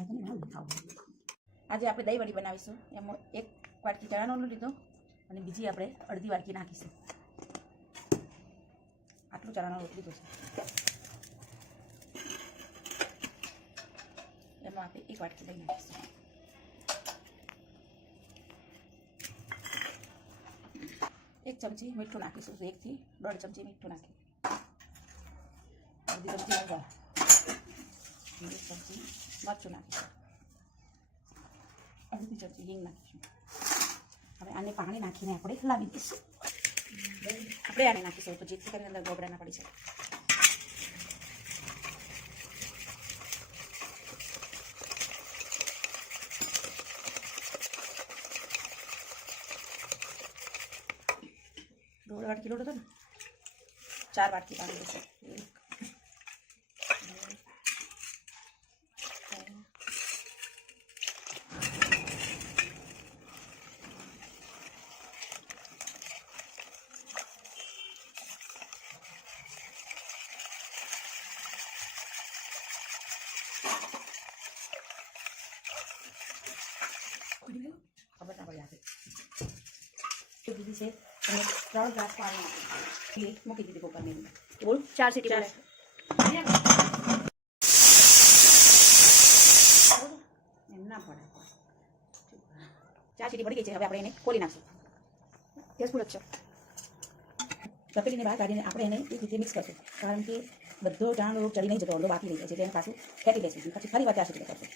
આજે આપણે દહીં વડી બનાવીશું. એમાં 1 વાટકી ચણાનો લોટ લીધો અને બીજી આપણે અડધી વાટકી નાખીશું. આટલું ચણાનો લોટ લીધો છે. એમાં આપણે 1 વાટકી દહીં નાખીશું. એક ચમચી મીઠું નાખીશું. 1 થી 1.5 ચમચી મીઠું નાખી, અડધી ચમચી હળદર, 1 ચમચી મરચું નાખીશું, અડધી ચમચી હિંગ નાખીશું. હવે આને પાણી નાખીને આપણે હલાવી દઈશું. આપણે આને નાખીશું તો જેથી કરીને અંદર ગોબરા ના પડી જાય. દોઢ વાટકી લોટ હતો ને, 4 વાટકી પાણી દેશે. 1 ખબર ના પડે આપણે દીધી છે. અને 3 ગ્લાસ પાણી નાખી મૂકી દીધી કુકરની. બોલ 4 સીટી બોલે. ના પડે. 4 સીટી પડી ગઈ છે. હવે આપણે એને ખોલી નાખશું. ગેસ ફૂલ જ છે. તપેલીને બહાર કાઢીને આપણે એને એક રીતે મિક્સ કરશું, કારણ કે બધો ચણાનો લોટ ચડી નહીં જતો, અડધો બાકી રહી જાય છે. એટલે એને પાછું ફેંકી દઈશું. પછી ફરી વાર 4 સીટી કરશું.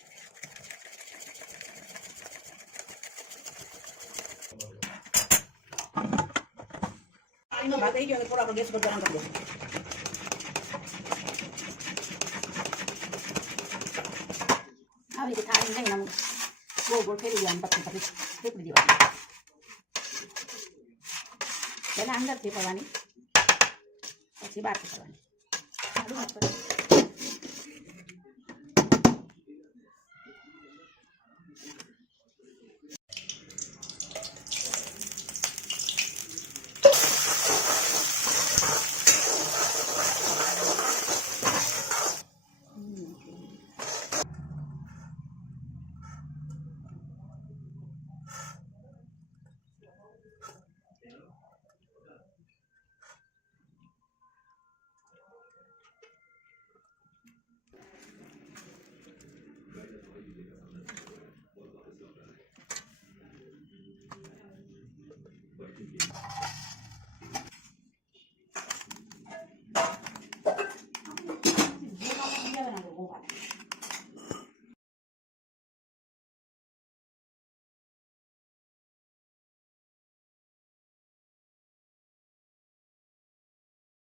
પાણીનો ભાગ થઈ ગયો. થોડો આપણે ગેસ પર ગરમ કરી દઈશું. આવી રીતે થાળી લઈને આમ ગોળ ગોળ ફેરવી દેવાનું. પછી ફેંકી દેવાનું. પહેલાં અંદરથી પડવાની, પછી બહારથી પડવાની.